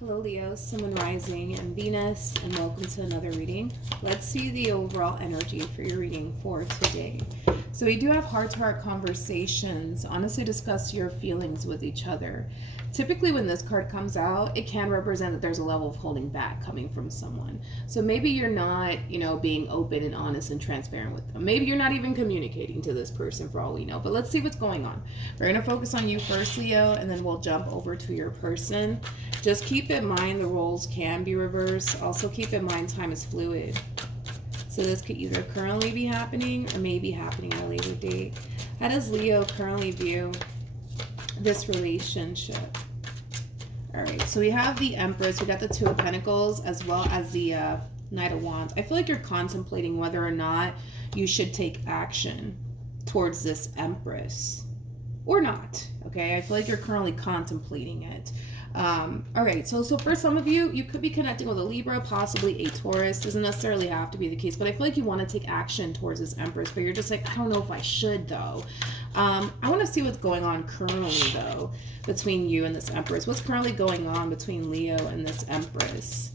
Hello Leo, Sun, Moon, Rising, and Venus, and welcome to another reading. Let's see the overall energy for your reading for today. So we do have heart-to-heart conversations. Honestly, discuss your feelings with each other. Typically when this card comes out, it can represent that there's a level of holding back coming from someone. So maybe you're not, being open and honest and transparent with them. Maybe you're not even communicating to this person for all we know. But let's see what's going on. We're going to focus on you first, Leo, and then we'll jump over to your person. Just keep in mind the roles can be reversed. Also keep in mind time is fluid. So this could either currently be happening or may be happening at a later date. How does Leo currently view this relationship? All right, so we have the Empress, we got the Two of Pentacles, as well as the Knight of Wands. I feel like you're contemplating whether or not you should take action towards this Empress or not, okay? I feel like you're currently contemplating it. All right, so for some of you, you could be connecting with a Libra, possibly a Taurus. Doesn't necessarily have to be the case, but I feel like you want to take action towards this Empress, but you're just like, I don't know if I should though. I want to see what's going on currently though between you and this Empress. What's currently going on between Leo and this Empress?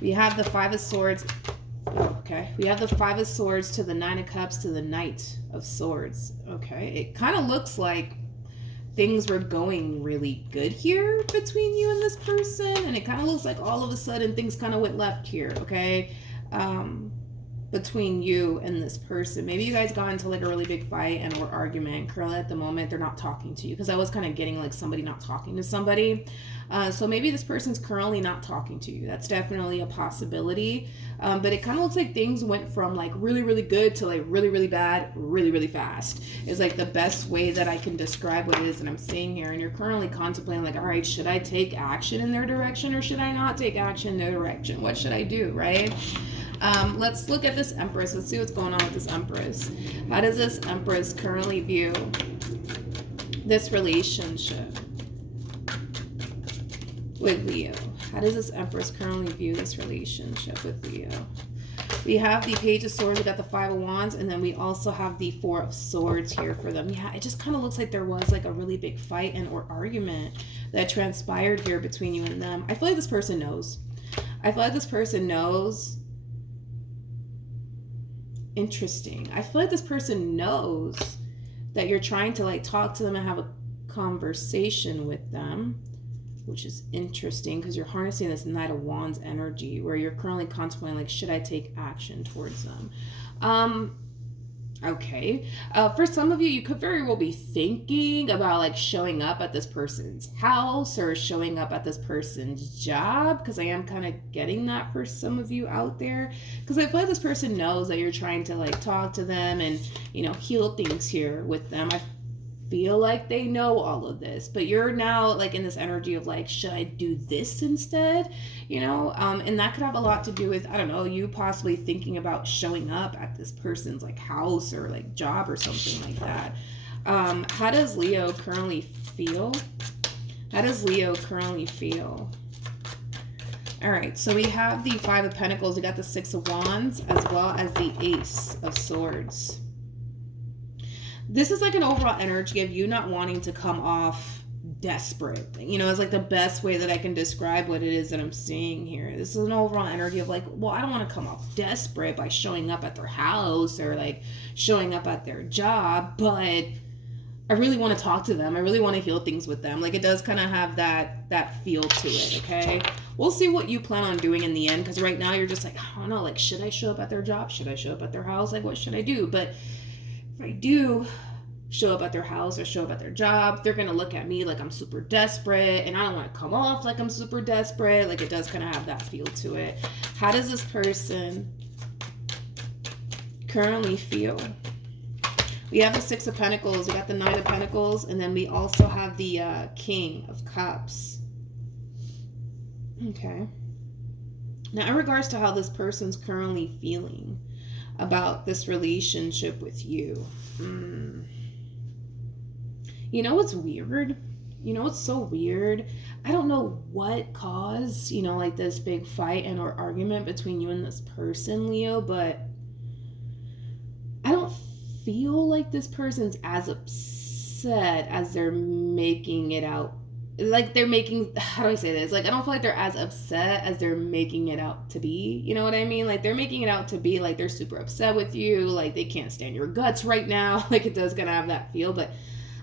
We have the Five of Swords. Okay, we have the Five of Swords to the Nine of Cups to the Knight of Swords. Okay, it kind of looks like things were going really good here between you and this person, and it kind of looks like all of a sudden things kind of went left here, okay? Between you and this person. Maybe you guys got into like a really big fight and or argument. Currently at the moment, they're not talking to you, because I was kind of getting like somebody not talking to somebody. So maybe this person's currently not talking to you. That's definitely a possibility. But it kind of looks like things went from like really, really good to like really, really bad, really, really fast. Is like the best way that I can describe what it is that I'm seeing here. And you're currently contemplating like, all right, should I take action in their direction or should I not take action in their direction? What should I do, right? Let's look at this Empress. Let's see what's going on with this Empress. How does this Empress currently view this relationship with Leo? How does this Empress currently view this relationship with Leo? We have the Page of Swords, we got the Five of Wands, and then we also have the Four of Swords here for them. Yeah, it just kind of looks like there was like a really big fight and or argument that transpired here between you and them. I feel like this person knows. I feel like this person knows. Interesting. I feel like this person knows that you're trying to like talk to them and have a conversation with them, which is interesting because you're harnessing this Knight of Wands energy where you're currently contemplating like, should I take action towards them? Okay. For some of you, you could very well be thinking about like showing up at this person's house or showing up at this person's job, because I am kind of getting that for some of you out there, because I feel like this person knows that you're trying to like talk to them and, heal things here with them. I feel like they know all of this, but you're now like in this energy of like, should I do this instead? And that could have a lot to do with, I don't know, you possibly thinking about showing up at this person's like house or like job or something like that. How does Leo currently feel? How does Leo currently feel? All right, so we have the Five of Pentacles, we got the Six of Wands, as well as the Ace of Swords. This is like an overall energy of you not wanting to come off desperate. It's like the best way that I can describe what it is that I'm seeing here. This is an overall energy of like, well, I don't want to come off desperate by showing up at their house or like showing up at their job, but I really want to talk to them. I really want to heal things with them. Like it does kind of have that feel to it, okay? We'll see what you plan on doing in the end, because right now you're just like, I don't know, like, should I show up at their job? Should I show up at their house? Like, what should I do? But if I do show up at their house or show up at their job, they're going to look at me like I'm super desperate, and I don't want to come off like I'm super desperate. Like it does kind of have that feel to it. How does this person currently feel? We have the Six of Pentacles, we got the Nine of Pentacles, and then we also have the King of Cups. Okay. Now in regards to how this person's currently feeling about this relationship with you. You know what's weird? What's so weird? I don't know what caused, like this big fight and or argument between you and this person, Leo, but I don't feel like this person's as upset as they're making it out like they're making, how do I say this? Like, I don't feel like they're as upset as they're making it out to be. You know what I mean? Like, they're making it out to be like they're super upset with you. Like, they can't stand your guts right now. Like, it does kind of have that feel. But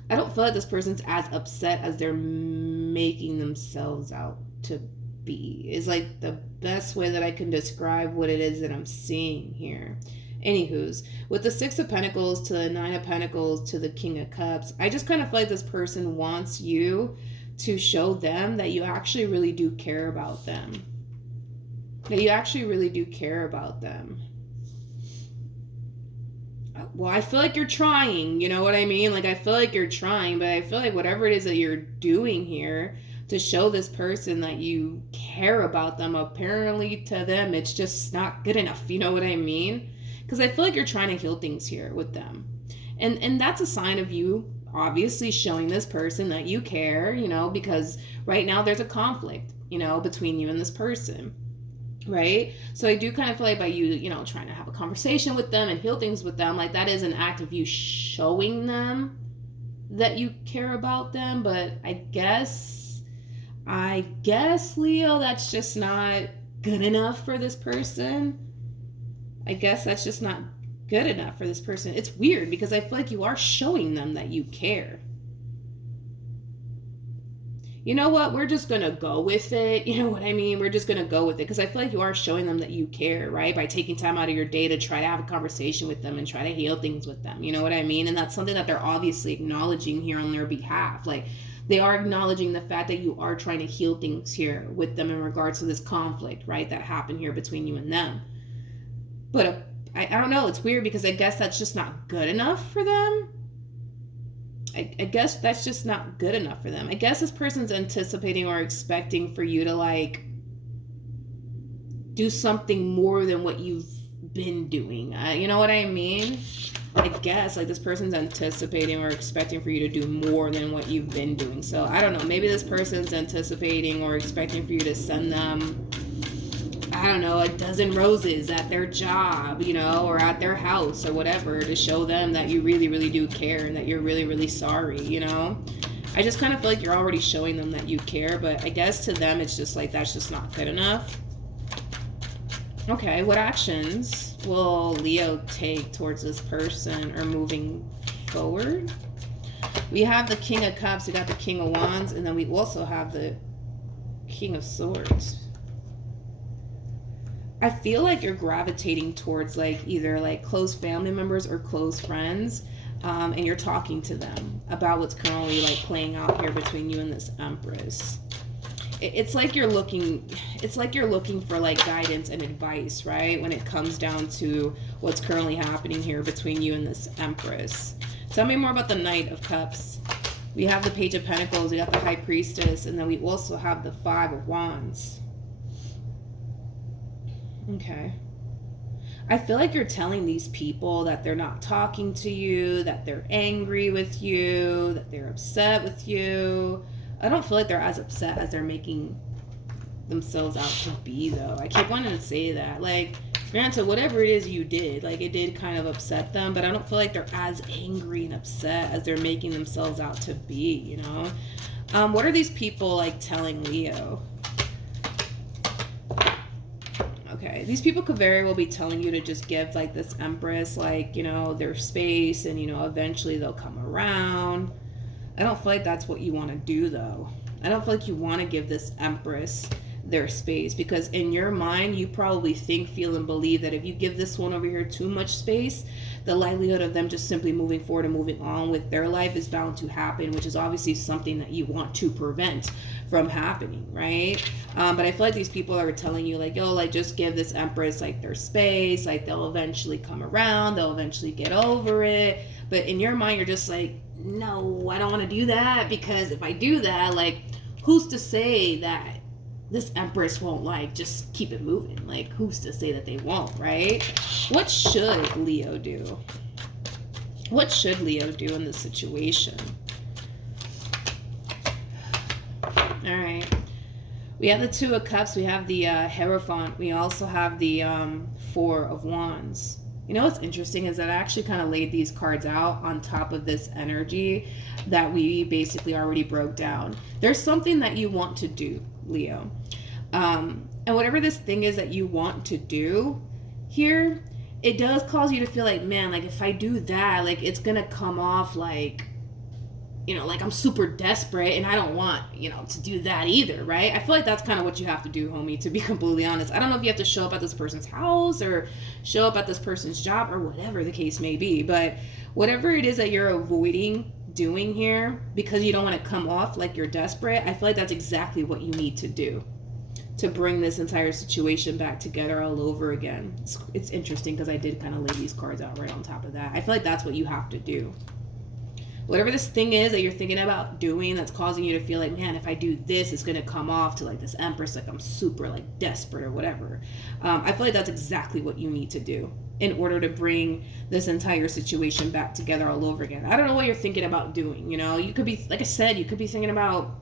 I don't feel like this person's as upset as they're making themselves out to be. Is like the best way that I can describe what it is that I'm seeing here. Anywho's, with the Six of Pentacles to the Nine of Pentacles to the King of Cups, I just kind of feel like this person wants you to show them that you actually really do care about them. That you actually really do care about them. Well, I feel like you're trying, you know what I mean? Like, I feel like you're trying, but I feel like whatever it is that you're doing here to show this person that you care about them, apparently to them, it's just not good enough. You know what I mean? Because I feel like you're trying to heal things here with them. And that's a sign of you obviously showing this person that you care, you know, because right now there's a conflict, you know, between you and this person. Right? So I do kind of feel like by you, you know, trying to have a conversation with them and heal things with them, like that is an act of you showing them that you care about them. But I guess, Leo, that's just not good enough for this person. I guess that's just not good enough for this person. It's weird because I feel like you are showing them that you care. You know what? We're just going to go with it. You know what I mean? We're just going to go with it because I feel like you are showing them that you care, right? By taking time out of your day to try to have a conversation with them and try to heal things with them. You know what I mean? And that's something that they're obviously acknowledging here on their behalf. Like, they are acknowledging the fact that you are trying to heal things here with them in regards to this conflict, right? That happened here between you and them. But I don't know. It's weird because I guess that's just not good enough for them. I guess that's just not good enough for them. I guess this person's anticipating or expecting for you to like do something more than what you've been doing. You know what I mean? I guess like this person's anticipating or expecting for you to do more than what you've been doing. So I don't know. Maybe this person's anticipating or expecting for you to send them, I don't know, a dozen roses at their job, you know, or at their house or whatever to show them that you really, really do care and that you're really, really sorry, you know? I just kind of feel like you're already showing them that you care, but I guess to them it's just like that's just not good enough. Okay, what actions will Leo take towards this person or moving forward? We have the King of Cups, we got the King of Wands, and then we also have the King of Swords. I feel like you're gravitating towards like either like close family members or close friends, and you're talking to them about what's currently like playing out here between you and this Empress. It's like you're looking for like guidance and advice, right? When it comes down to what's currently happening here between you and this Empress. Tell me more about the Knight of Cups. We have the Page of Pentacles, we got the High Priestess, and then we also have the Five of Wands. Okay. I feel like you're telling these people that they're not talking to you, that they're angry with you, that they're upset with you. I don't feel like they're as upset as they're making themselves out to be, though. I keep wanting to say that. Like, granted, whatever it is you did, like, it did kind of upset them, but I don't feel like they're as angry and upset as they're making themselves out to be, you know? What are these people, like, telling Leo? Okay, these people could very well be telling you to just give like this Empress like, you know, their space and, you know, eventually they'll come around. I don't feel like that's what you want to do though. I don't feel like you want to give this Empress their space because in your mind you probably think, feel, and believe that if you give this one over here too much space, the likelihood of them just simply moving forward and moving on with their life is bound to happen, which is obviously something that you want to prevent from happening, right? But I feel like these people are telling you like, yo, like just give this Empress like their space, like they'll eventually come around, they'll eventually get over it. But in your mind you're just like, no, I don't want to do that because if I do that, like who's to say that this Empress won't like just keep it moving? Like who's to say that they won't, right? What should Leo do? What should Leo do in this situation? All right. We have the Two of Cups. We have the Hierophant. We also have the Four of Wands. You know what's interesting is that I actually kind of laid these cards out on top of this energy that we basically already broke down. There's something that you want to do, Leo. And whatever this thing is that you want to do here, it does cause you to feel like, man, like if I do that, like it's going to come off like, you know, like I'm super desperate and I don't want, you know, to do that either, right? I feel like that's kind of what you have to do, homie, to be completely honest. I don't know if you have to show up at this person's house or show up at this person's job or whatever the case may be, but whatever it is that you're avoiding doing here because you don't want to come off like you're desperate, I feel like that's exactly what you need to do to bring this entire situation back together all over again. It's interesting because I did kind of lay these cards out right on top of that. I feel like that's what you have to do. Whatever this thing is that you're thinking about doing that's causing you to feel like, man, if I do this, it's going to come off to like this Empress, like I'm super like desperate or whatever. I feel like that's exactly what you need to do in order to bring this entire situation back together all over again. I don't know what you're thinking about doing. You know, you could be, like I said, you could be thinking about,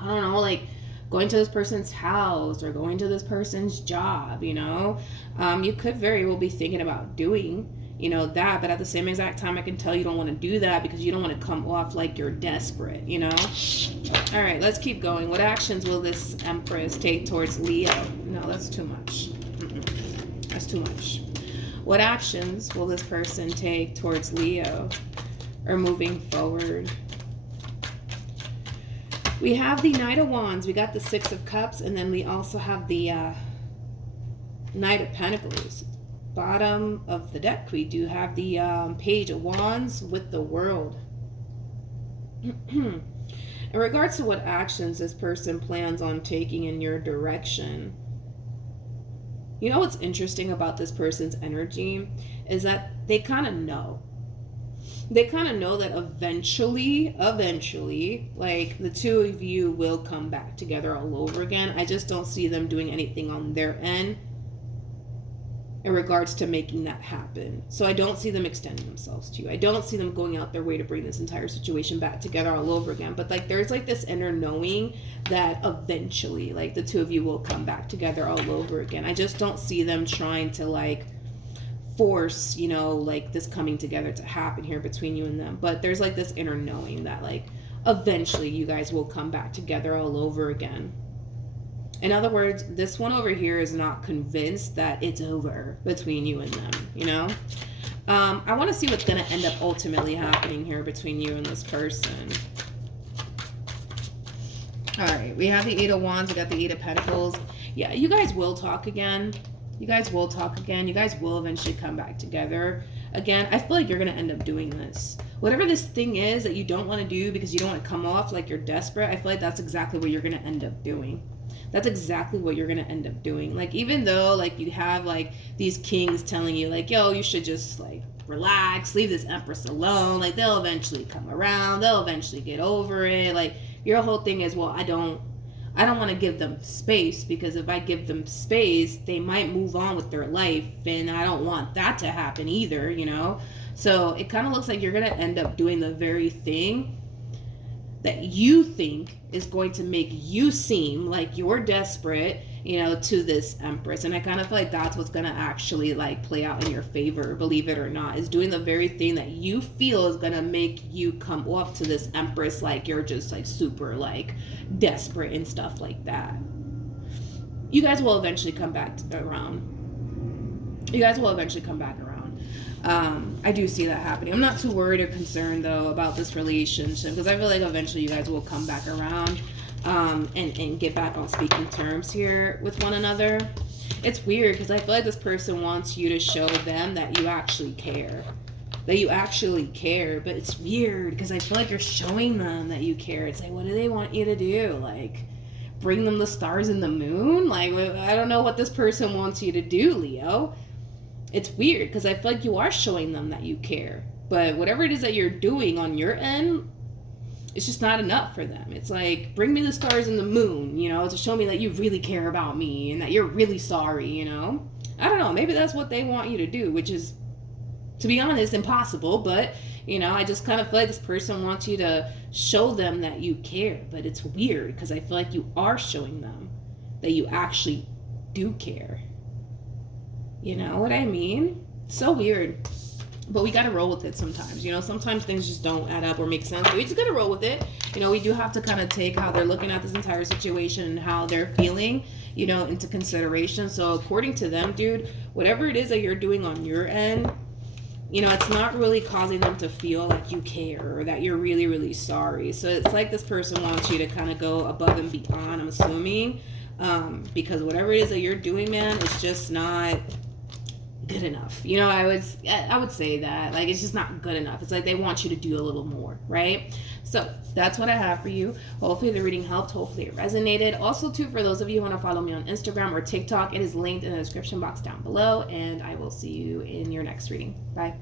I don't know, like going to this person's house or going to this person's job, you know. You could very well be thinking about doing, you know, that, but at the same exact time I can tell you don't want to do that because you don't want to come off like you're desperate, you know. All right, let's keep going. What actions will this Empress take towards Leo? No, that's too much. That's too much. What actions will this person take towards Leo or moving forward? We have the Knight of Wands, we got the Six of Cups, and then we also have the Knight of Pentacles. Bottom of the deck, we do have the Page of Wands with the World. In regards to what actions this person plans on taking in your direction, you know what's interesting about this person's energy is that they kind of know. They kind of know that eventually, like the two of you will come back together all over again. I just don't see them doing anything on their end in regards to making that happen. So I don't see them extending themselves to you. I don't see them going out their way to bring this entire situation back together all over again. But like there's like this inner knowing that eventually like the two of you will come back together all over again. I just don't see them trying to like force, you know, like this coming together to happen here between you and them. But there's like this inner knowing that like eventually you guys will come back together all over again. In other words, this one over here is not convinced that it's over between you and them, you know? I want to see what's going to end up ultimately happening here between you and this person. All right, we have the Eight of Wands, we got the Eight of Pentacles. Yeah, you guys will talk again. You guys will talk again. You guys will eventually come back together again. I feel like you're going to end up doing this. Whatever this thing is that you don't want to do because you don't want to come off like you're desperate, I feel like that's exactly what you're going to end up doing. That's exactly what you're going to end up doing. Like, even though, like, you have, like, these kings telling you, like, yo, you should just, like, relax, leave this Empress alone. Like, they'll eventually come around. They'll eventually get over it. Like, your whole thing is, well, I don't want to give them space because if I give them space, they might move on with their life. And I don't want that to happen either, you know? So it kind of looks like you're going to end up doing the very thing that you think is going to make you seem like you're desperate, you know, to this Empress. And I kind of feel like that's what's going to actually like play out in your favor, believe it or not, is doing the very thing that you feel is going to make you come off to this Empress like you're just like super like desperate and stuff like that. You guys will eventually come back around. You guys will eventually come back around. I do see that happening. I'm not too worried or concerned though about this relationship because I feel like eventually you guys will come back around and get back on speaking terms here with one another. It's weird because I feel like this person wants you to show them that you actually care. That you actually care, but it's weird because I feel like you're showing them that you care. It's like, what do they want you to do? Like, bring them the stars and the moon? Like, I don't know what this person wants you to do, Leo. It's weird because I feel like you are showing them that you care. But whatever it is that you're doing on your end, it's just not enough for them. It's like, bring me the stars and the moon, you know, to show me that you really care about me and that you're really sorry, you know? I don't know. Maybe that's what they want you to do, which is, to be honest, impossible. But, you know, I just kind of feel like this person wants you to show them that you care. But it's weird because I feel like you are showing them that you actually do care. You know what I mean? So weird. But we gotta roll with it sometimes. You know, sometimes things just don't add up or make sense. But we just gotta roll with it. You know, we do have to kind of take how they're looking at this entire situation and how they're feeling, you know, into consideration. So according to them, dude, whatever it is that you're doing on your end, you know, it's not really causing them to feel like you care or that you're really, really sorry. So it's like this person wants you to kind of go above and beyond, I'm assuming, because whatever it is that you're doing, man, it's just not good enough. You know, I would say that, like, it's just not good enough. It's like they want you to do a little more, right? So that's what I have for you. Hopefully the reading helped. Hopefully it resonated. Also, too, for those of you who want to follow me on Instagram or TikTok, it is linked in the description box down below, and I will see you in your next reading. Bye.